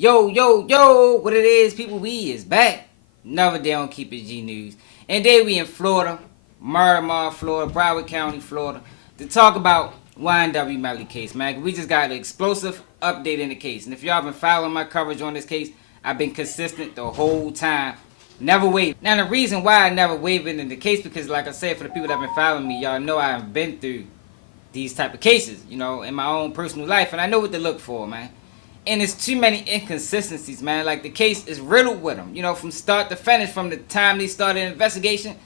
Yo, yo, yo, what it is, people, we is back. Another day on Keep It G News. And today we in Florida, Miramar, Florida, Broward County, Florida, to talk about Ynw Melly case, man. We just got an explosive update in the case. And if y'all been following my coverage on this case, I've been consistent the whole time. Never wavered. Now, the reason why I never wavered in the case, because like I said, for the people that have been following me, y'all know I've been through these type of cases, you know, in my own personal life. And I know what to look for, man. And it's too many inconsistencies, man. Like, the case is riddled with them, you know, from start to finish, from the time they started an investigation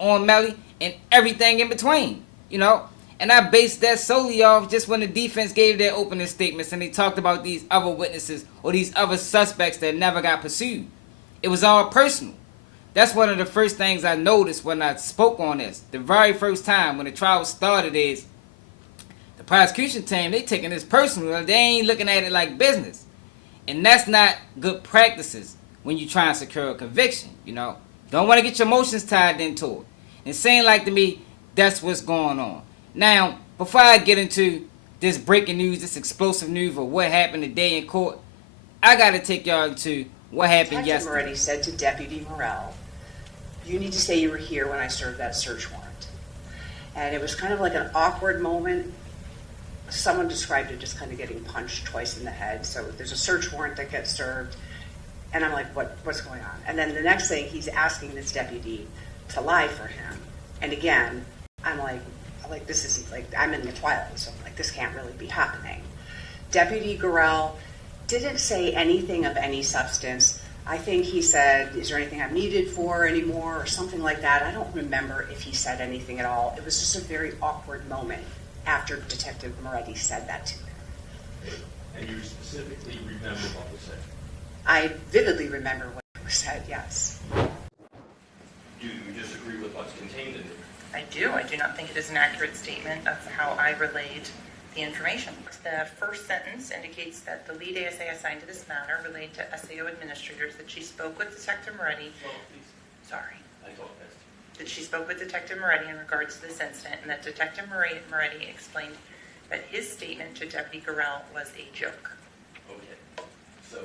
on Melly and everything in between, you know. And I based that solely off just when the defense gave their opening statements and they talked about these other witnesses or these other suspects that never got pursued. It was all personal. That's one of the first things I noticed when I spoke on this. The very first time when the trial started is the prosecution team, they taking this personal. They ain't looking at it like business. And that's not good practices when you try and secure a conviction, you know. Don't want to get your emotions tied into it. And saying like to me, that's what's going on. Now, before I get into this breaking news, this explosive news of what happened today in court, I got to take y'all into what happened yesterday. Already said to Deputy Morrell, you need to say you were here when I served that search warrant. And it was kind of like an awkward moment. Someone described it just kind of getting punched twice in the head. So there's a search warrant that gets served, and I'm like, what's going on? And then the next thing, he's asking this deputy to lie for him. And again, I'm like this is like, I'm in the twilight, so I'm like, this can't really be happening. Deputy Gorell didn't say anything of any substance. I think he said, is there anything I'm needed for anymore, or something like that. I don't remember if he said anything at all. It was just a very awkward moment after Detective Moretti said that to him. And you specifically remember what was said? I vividly remember what was said, yes. Do you disagree with what's contained in it? I do. I do not think it is an accurate statement of how I relayed the information. The first sentence indicates that the lead ASA assigned to this matter relayed to SAO administrators that she spoke with Detective Moretti. Sorry. I thought that's... That she spoke with Detective Moretti in regards to this incident, and that Detective Moretti explained that his statement to Deputy Gorell was a joke. Okay. So,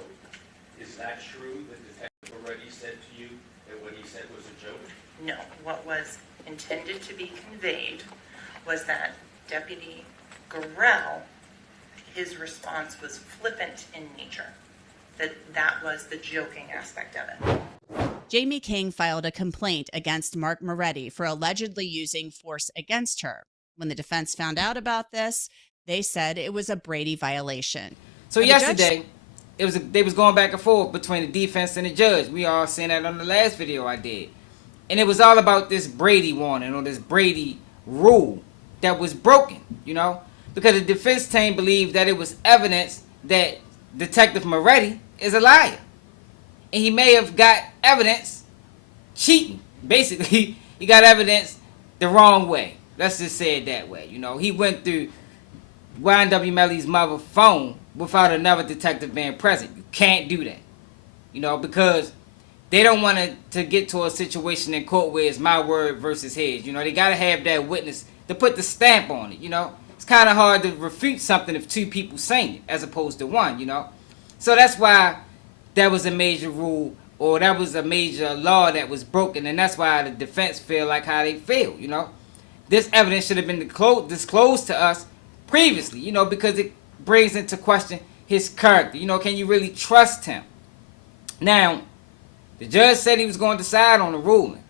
is that true that Detective Moretti said to you that what he said was a joke? No. What was intended to be conveyed was that Deputy Gorell, his response was flippant in nature. That was the joking aspect of it. Jamie King filed a complaint against Mark Moretti for allegedly using force against her. When the defense found out about this, they said it was a Brady violation. So yesterday, they was going back and forth between the defense and the judge. We all seen that on the last video I did. And it was all about this Brady warning or this Brady rule that was broken, you know, because the defense team believed that it was evidence that Detective Moretti is a liar. And he may have got evidence cheating. Basically, he got evidence the wrong way. Let's just say it that way. You know, he went through Ynw Melly's mother's phone without another detective being present. You can't do that. You know, because they don't want to get to a situation in court where it's my word versus his. You know, they got to have that witness to put the stamp on it, you know. It's kind of hard to refute something if two people saying it as opposed to one, you know. So that's why that was a major rule, or that was a major law that was broken, and that's why the defense feel like how they feel, you know. This evidence should have been disclosed to us previously, you know, because it brings into question his character. You know, can you really trust him? Now, the judge said he was going to decide on the ruling.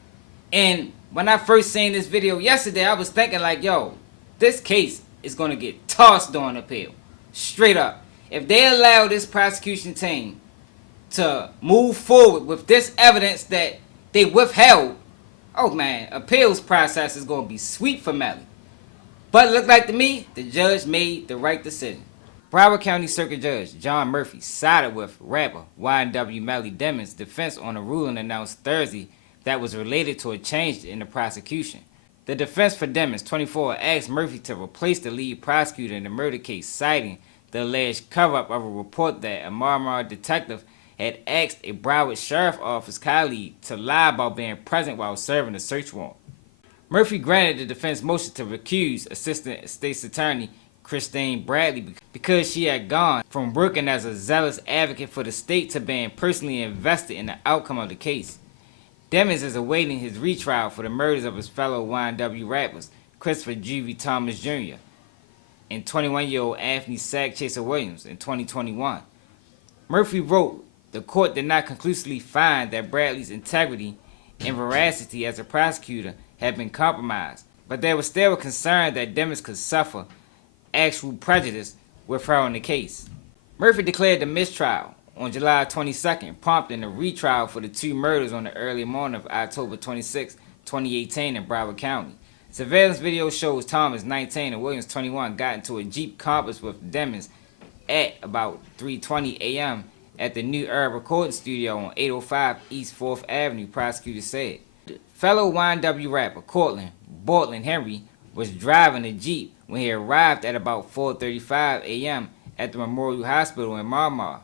And when I first seen this video yesterday, I was thinking like, yo, this case is going to get tossed on appeal. Straight up. If they allow this prosecution team to move forward with this evidence that they withheld, oh man, appeals process is going to be sweet for Melly. But it looked like to me, the judge made the right decision. Broward County Circuit Judge John Murphy sided with rapper Ynw Melly Demon's defense on a ruling announced Thursday that was related to a change in the prosecution. The defense for Demons, 24, asked Murphy to replace the lead prosecutor in the murder case, citing the alleged cover-up of a report that a Miramar detective had asked a Broward Sheriff Office colleague to lie about being present while serving a search warrant. Murphy granted the defense motion to recuse Assistant State's Attorney Kristine Bradley because she had gone from working as a zealous advocate for the state to being personally invested in the outcome of the case. Demings is awaiting his retrial for the murders of his fellow YNW rappers, Christopher Juvie Thomas Jr. and 21-year-old Anthony Sack Chaser Williams in 2021. Murphy wrote, the court did not conclusively find that Bradley's integrity and veracity as a prosecutor had been compromised, but there was still a concern that Demings could suffer actual prejudice with her on the case. Murphy declared the mistrial on July 22nd, prompting a retrial for the two murders on the early morning of October 26, 2018 in Broward County. Surveillance video shows Thomas, 19, and Williams, 21, got into a Jeep Compass with Demings at about 3:20 a.m. at the New Era Recording Studio on 805 East 4th Avenue, prosecutors said. Fellow YNW rapper Cortland Henry was driving a Jeep when he arrived at about 4:35 a.m. at the Memorial Hospital in Marmar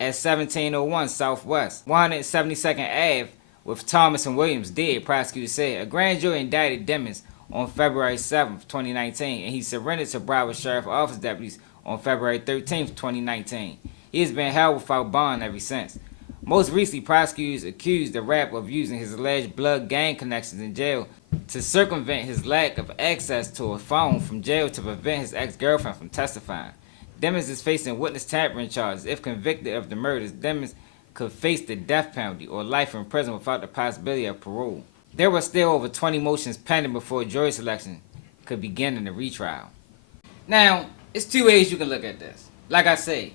at 1701 Southwest 172nd Ave with Thomas and Williams dead, prosecutors said. A grand jury indicted Demings on February 7, 2019, and he surrendered to Broward Sheriff Office deputies on February 13, 2019. He has been held without bond ever since. Most recently, prosecutors accused the rapper of using his alleged blood gang connections in jail to circumvent his lack of access to a phone from jail to prevent his ex-girlfriend from testifying. Demings is facing witness tampering charges. If convicted of the murders, Demings could face the death penalty or life in prison without the possibility of parole. There were still over 20 motions pending before jury selection could begin in the retrial. Now, it's two ways you can look at this. Like I say,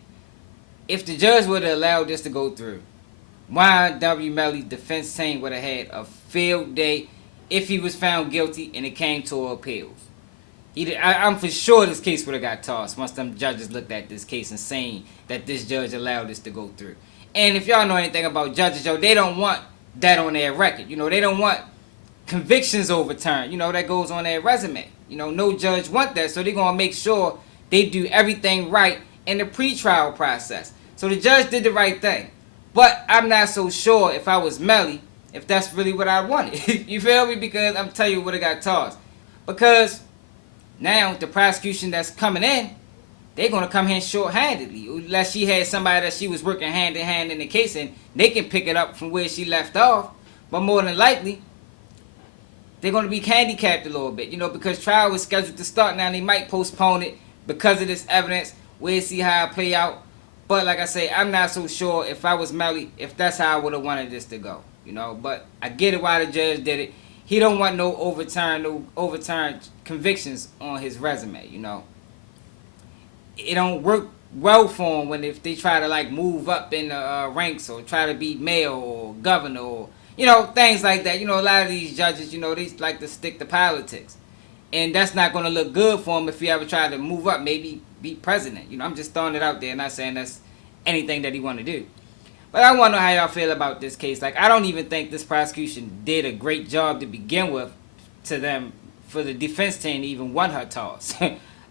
if the judge would have allowed this to go through, Ynw Melly defense team would have had a field day if he was found guilty and it came to appeals. I'm for sure this case would have got tossed once them judges looked at this case and saying that this judge allowed this to go through. And if y'all know anything about judges, they don't want that on their record. They don't want convictions overturned. That goes on their resume. No judge want that, so they're going to make sure they do everything right in the pretrial process. So the judge did the right thing. But I'm not so sure if I was Melly, if that's really what I wanted. You feel me? Because I'm telling you what it got tossed. Because now the prosecution that's coming in, they're going to come in short-handedly. Unless she had somebody that she was working hand-in-hand in the case, and they can pick it up from where she left off. But more than likely, they're going to be handicapped a little bit, because trial was scheduled to start now, and they might postpone it because of this evidence. We'll see how it play out. But like I say, I'm not so sure if I was Melly, if that's how I would have wanted this to go, But I get it why the judge did it. He don't want no overturned convictions on his resume, It don't work well for him if they try to move up in the ranks or try to be mayor or governor or things like that. A lot of these judges, they like to stick to politics, and that's not going to look good for him if he ever try to move up, maybe be president. I'm just throwing it out there, not saying that's anything that he want to do. But I want to know how y'all feel about this case. I don't even think this prosecution did a great job to begin with to them for the defense team to even want her toss.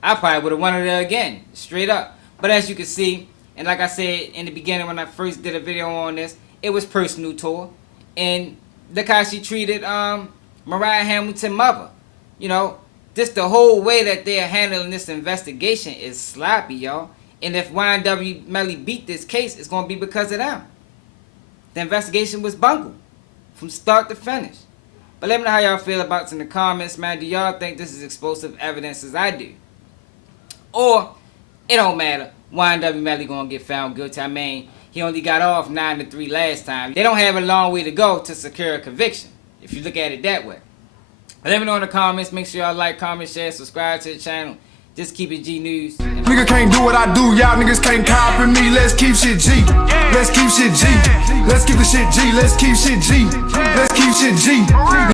I probably would have wanted her again, straight up. But as you can see, and like I said in the beginning when I first did a video on this, it was personal to her. And look how she treated Mariah Hamilton's mother. Just the whole way that they're handling this investigation is sloppy, y'all. And if Ynw Melly beat this case, it's going to be because of them. The investigation was bungled from start to finish. But let me know how y'all feel about it in the comments, man. Do y'all think this is explosive evidence as I do? Or, it don't matter. Ynw Melly going to get found guilty. He only got off 9-3 last time. They don't have a long way to go to secure a conviction, if you look at it that way. Let me know in the comments. Make sure y'all like, comment, share, subscribe to the channel. Just keep it G News. Nigga can't do what I do, y'all niggas can't copy me. Let's keep shit G. Let's keep shit G. Let's keep the shit G. Let's keep shit G. Let's keep shit G.